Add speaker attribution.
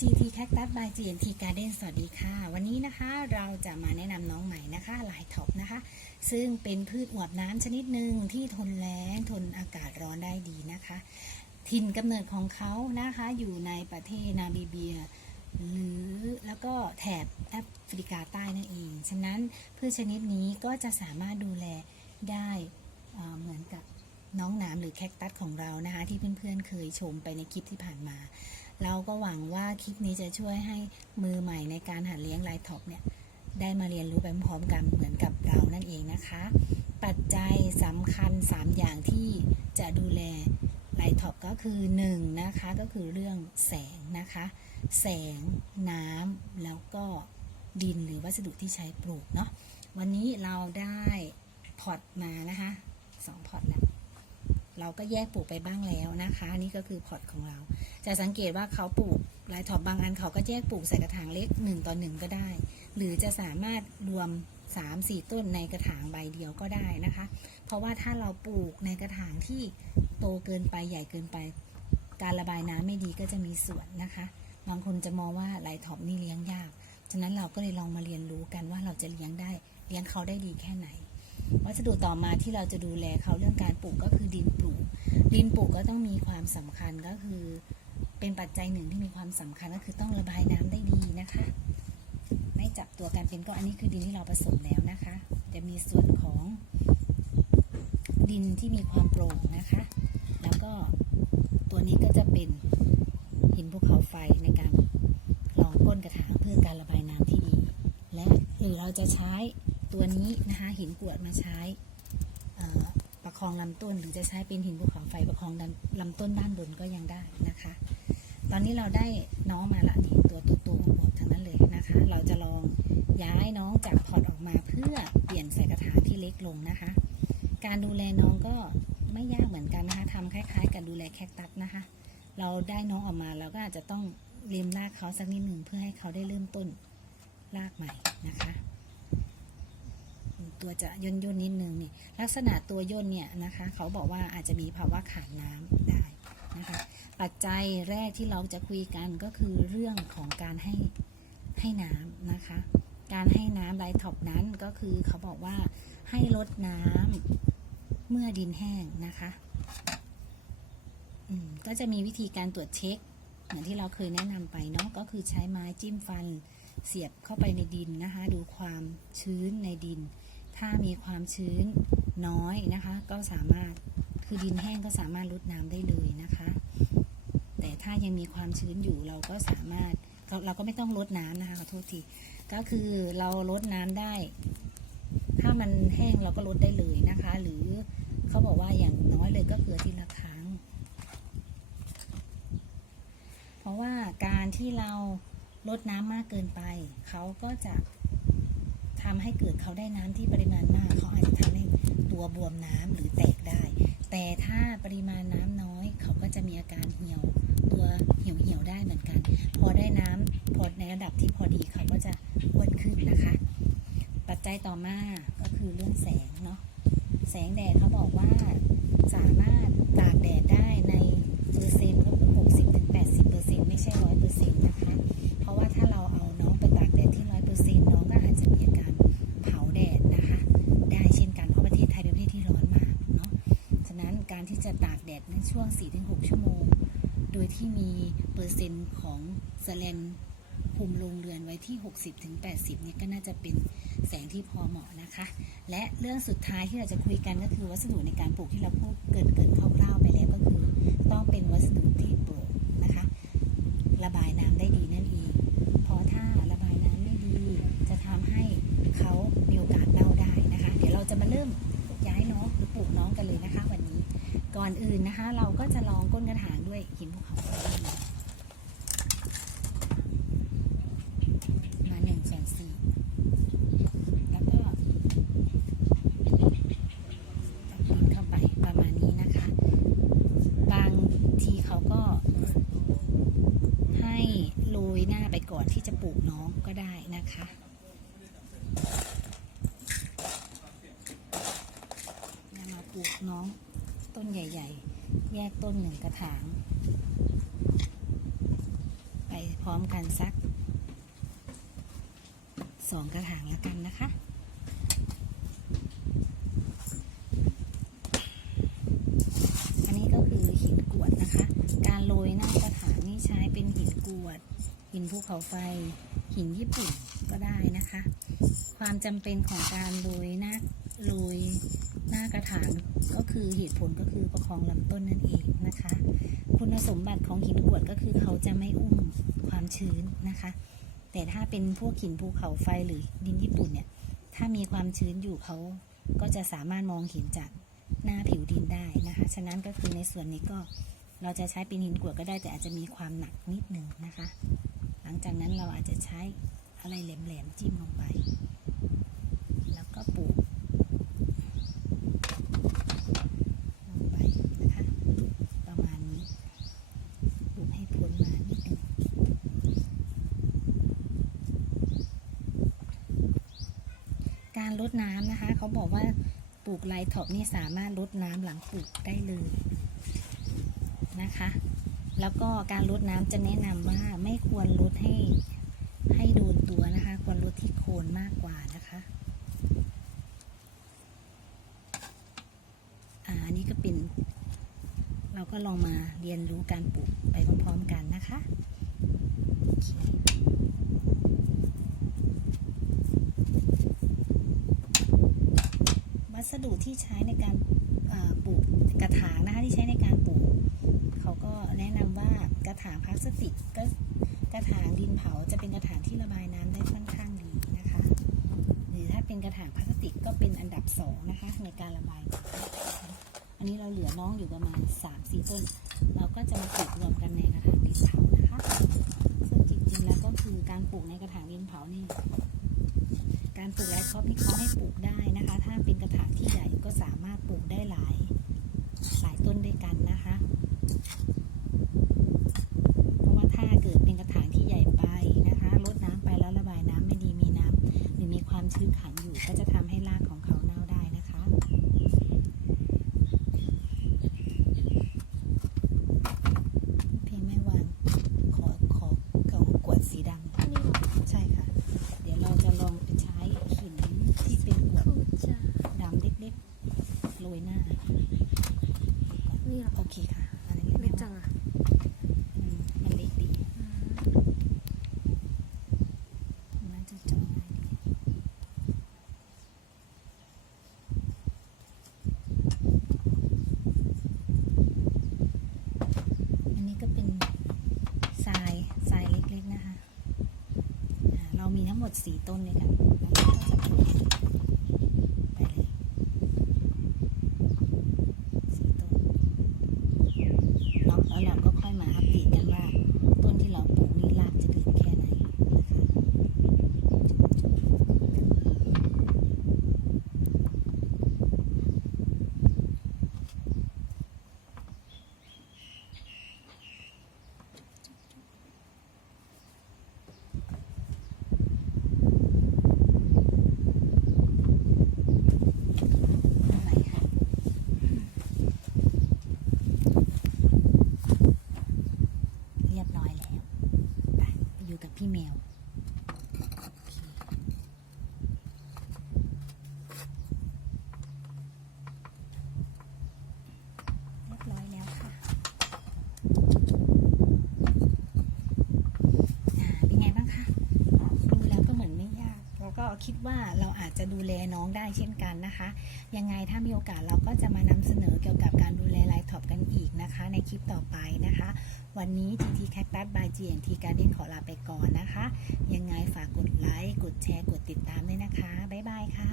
Speaker 1: GT Cactus by GNT Garden สวัสดีค่ะ วันนี้นะคะเราจะมาแนะนำน้องใหม่นะคะลายท็อปนะคะ ซึ่งเป็นพืชอวบน้ำชนิดหนึ่งที่ทนแล้งทนอากาศร้อนได้ดีนะคะ ถิ่นกำเนิดของเขานะคะอยู่ในประเทศนามิเบีย หรือแล้วก็แถบแอฟริกาใต้นั่นเอง ฉะนั้นพืชชนิดนี้ก็จะสามารถดูแลได้เเหมือนกับน้องน้ำหรือแคคตัสของเรานะคะที่เพื่อนๆเคยชมไปในคลิปที่ผ่านมา เราก็หวังว่าคลิปนี้จะช่วยให้มือใหม่ในการหัดเลี้ยงลายท็อปเนี่ยได้มาเรียนรู้ไปพร้อมกันเหมือนกับเรานั่นเองนะคะ ปัจจัยสำคัญ 3 อย่างที่จะดูแลลายท็อปก็คือ 1 นะคะก็คือเรื่องแสงนะคะ แสงน้ำแล้วก็ดินหรือวัสดุที่ใช้ปลูกเนาะวันนี้เราได้พอตมานะคะสองพอตแล้ว เราก็แยกปลูกไปบ้างแล้วนะคะนี่ก็คือพอร์ตของเรา จะสังเกตว่าเขาปลูกลายท็อปบางอันเขาก็แยกปลูกใส่กระถางเล็ก1ต่อ1ก็ได้ หรือจะสามารถรวม 3-4 ต้นในกระถางใบเดียวก็ได้นะคะ เพราะว่าถ้าเราปลูกในกระถางที่โตเกินไปใหญ่เกินไป การระบายน้ำไม่ดีก็จะมีส่วนนะคะบางคนจะมองว่าลายท็อปนี่เลี้ยงยากฉะนั้นเราก็เลยลองมาเรียนรู้กันว่าเราจะเลี้ยงได้เลี้ยงเขาได้ดีแค่ไหน วัสดุต่อมาที่เราจะดูแลเขาเรื่องการปลูกก็คือดินปลูก ดินปลูกก็ต้องมีความสำคัญก็คือ เป็นปัจจัยหนึ่งที่มีความสำคัญก็คือต้องระบายน้ำได้ดีนะคะ ไม่จับตัวกันเป็นก็อันนี้คือดินที่เราผสมแล้วนะคะ จะมีส่วนของดินที่มีความโปร่งนะคะ แล้วก็ตัวนี้ก็จะเป็นหินภูเขาไฟในการรองก้นกระถางเพื่อการระบายน้ำที่ดี และหรือเราจะใช้ตัวนี้นะคะหินกรวดมาใช้ อประคองลำต้น หรือจะใช้เป็นหินภูเขาไฟประคองลำต้นด้านบนก็ยังได้นะคะ ตอนนี้เราได้น้องมาละนี่ตัวตัวตัวอวบทั้งนั้นเลยนะคะ เราจะลองย้ายน้องจากพอร์ตออกมาเพื่อเปลี่ยนใส่กระถางที่เล็กลงนะคะ การดูแลน้องก็ไม่ยากเหมือนกันนะคะทำคล้าย ๆ กับดูแลแคคตัสนะคะ เราได้น้องออกมาเราก็อาจจะต้องเลียมรากเขาสักนิดหนึ่งเพื่อให้เขาได้เริ่มต้นรากใหม่นะคะ ตัวจะย่นย่นนิดนึงนี่ลักษณะตัวย่นเนี่ยนะคะเขาบอกว่าอาจจะมีภาวะขาดน้ำได้นะคะปัจจัยแรกที่เราจะคุยกันก็คือเรื่องของการให้ให้น้ำนะคะ การให้น้ำไลท็อปนั้นก็คือเขาบอกว่าให้ลดน้ำเมื่อดินแห้งนะคะก็จะมีวิธีการตรวจเช็ค เหมือนที่เราเคยแนะนำไปเนาะก็คือใช้ไม้จิ้มฟันเสียบเข้าไปในดินนะคะ ดูความชื้นในดิน ถ้ามีความชื้นน้อยนะคะ ก็สามารถคือดินแห้งก็สามารถลดน้ำได้เลยนะคะ แต่ถ้ายังมีความชื้นอยู่เราก็สามารถเราเราก็ไม่ต้องลดน้ำนะคะขอโทษทีก็คือเราลดน้ำได้ ถ้ามันแห้งเราก็ลดได้เลยนะคะ หรือเขาบอกว่าอย่างน้อยเลยก็คือทีละครั้ง เพราะว่าการที่เราลดน้ำมากเกินไป เขาก็จะ ทำให้เกิดเขาได้น้ำที่ปริมาณมาก เขาอาจจะทำให้ตัวบวมน้ำหรือแตกได้ แต่ถ้าปริมาณน้ำน้อย เขาก็จะมีอาการเหี่ยว ตัวเหี่ยวเหี่ยวๆได้เหมือนกัน พอได้น้ำพอในระดับที่พอดีเขาก็จะอ้วนขึ้นนะคะ ปัจจัยต่อมาก็คือเรื่องแสงเนาะแสงแดดเขาบอกว่าสามารถตากแดด ที่มีเปอร์เซ็นต์ของแสลนภูมิโรงเรือนไว้ที่ 60-80เนี่ยก็น่าจะเป็นแสงที่พอเหมาะนะคะ และเรื่องสุดท้ายที่เราจะคุยกันก็คือวัสดุในการปลูกที่เราพูดเกินเกินคร่าวๆไปแล้วก็คือ ต้องเป็นวัสดุที่โปร่งนะคะ ระบายน้ำได้ดีนั่นเองเพราะถ้าระบายน้ำไม่ดีจะทำให้เขามีโอกาสเน่าได้นะคะ เดี๋ยวเราจะมาเริ่มย้ายน้องหรือปลูกน้องกันเลย ก่อนอื่นนะคะ เราก็จะลองก้นกระถางด้วยหินภูเขามาหนึ่งส่วนสี่แล้วก็ตักดินเข้าไปประมาณนี้นะคะ บางทีเขาก็ให้โรยหน้าไปก่อนที่จะปลูกน้องก็ได้นะคะแล้วมาปลูกน้องต้น ใหญ่ แยกต้นหนึ่งกระถาง ไปพร้อมกันสักสองกระถางแล้วกันนะคะอันนี้ก็คือหินกรวดนะคะการโรยหน้ากระถางนี่ใช้เป็นหินกรวดหินภูเขาไฟหินญี่ปุ่นก็ได้นะคะ ความจำเป็นของการโรยหน้าโรย หน้ากระถางก็คือเหตุผลก็คือประคองลำต้นนั่นเองนะคะ คุณสมบัติของหินกวดก็คือเขาจะไม่อุ้มความชื้นนะคะ แต่ถ้าเป็นพวกหินภูเขาไฟหรือดินญี่ปุ่นเนี่ยถ้ามีความชื้นอยู่เขาก็จะสามารถมองเห็นจากหน้าผิวดินได้นะคะ ฉะนั้นก็คือในส่วนนี้ก็เราจะใช้เป็นหินกวดก็ได้แต่อาจจะมีความหนักนิดหนึ่งนะคะ หลังจากนั้นเราอาจจะใช้อะไรแหลมๆจิ้มลงไป แล้วก็ปลูกลงไปนะคะ ประมาณนี้ปลูกให้พ้นมานิดหนึงการลดน้ำนะคะ เขาบอกว่าป ลูกไลท็อปนี่สามารถลดน้ำหลังปลูกได้เลยนะคะ แล้วก็การลดน้ำจะแนะนำว่าไม่ควรลดให้ให้โดนตัวนะคะ ควรลดที่โคนมากกว่านะคะอันนี้ก็เป็น เราก็ลองมาเรียนรู้การปลูกไปพร้อมๆกันนะคะโอเควั สดุที่ใช้ในการปลูกกระถางนะคะที่ใช้ในการปลูกเขาก็แนะนำว่ากระถางพลาสติกก็กระถางดินเผาจะเป็นกระถางที่ระบายน้ำได้ค่อนข้างดีนะคะ หรือถ้าเป็นกระถางพลาสติกก็เป็นอันดับสองนะคะในการระบายน้ำอันนี้เราเหลือน้องอยู่ประมาณสามสี่ต้น เราก็จะมาปลูกรวมกันในกระถางดินเผานะคะซึ่งจริงๆแล้วก็คือการปลูกในกระถางดินเผานี่การปลูกไรครอบนี่เขาให้ปลูกได้ ถ้าเป็นกระถางที่ใหญ่ก็สามารถปลูกได้หลาย หลายต้นด้วยกันนะคะ เพราะว่าถ้าเกิดเป็นกระถางที่ใหญ่ไปนะคะลดน้ำไปแล้วระบายน้ำไม่ดีมีน้ำหรือมีความชื้นขังอยู่ก็จะทำให้รากของเขาเน่าได้นะคะ เพียงแม่วางขอขอกล่องกวดสีดำ
Speaker 2: นี่เหรอ
Speaker 1: ใช่ค่ะ เดี๋ยวเราจะลองไปใช้หินที่เป็นกรวด
Speaker 2: คือจะ
Speaker 1: ดำเล็กๆโรยหน้า
Speaker 2: นี่เหรอ
Speaker 1: โอเคค่ะอันนี้
Speaker 2: เล็กจังอะ
Speaker 1: อืมมันเล็กดี
Speaker 2: อืม
Speaker 1: น่าจะเจาะง่ายดีอันนี้ก็เป็นทรายทรายเล็กๆนะคะอ่าเรา มีทั้งหมดสี่ต้นเลยกันแล้วเราก็จะปลูกไปเลยสี่ต้นเนาะแล้วเราก็ค่อยมาอัปเดตกันว่า ต้นที่เราปลูกนี่รากจะลึกแค่ไหนนะคะ ไหนคะเรียบร้อยแล้ว ไปไปอยู่กับพี่แมวโอเคเรียบร้อยแล้วค่ะอ่าเป็นไงบ้างคะ ดูแล้วก็เหมือนไม่ยาก แล้วก็ คิดว่าเราอาจจะดูแลน้องได้เช่นกันนะคะ ยังไงถ้ามีโอกาสเราก็จะมานำเสนอเกี่ยวกับการดูแลไลท์ท็อปกันอีกนะคะ ในคลิปต่อไปนะคะ วันนี้ GT Cactus by GNT Garden ขอลาไปก่อนนะคะ ยังไงฝากกดไลค์กดแชร์กดติดตามด้วยนะคะ บ๊ายบายค่ะ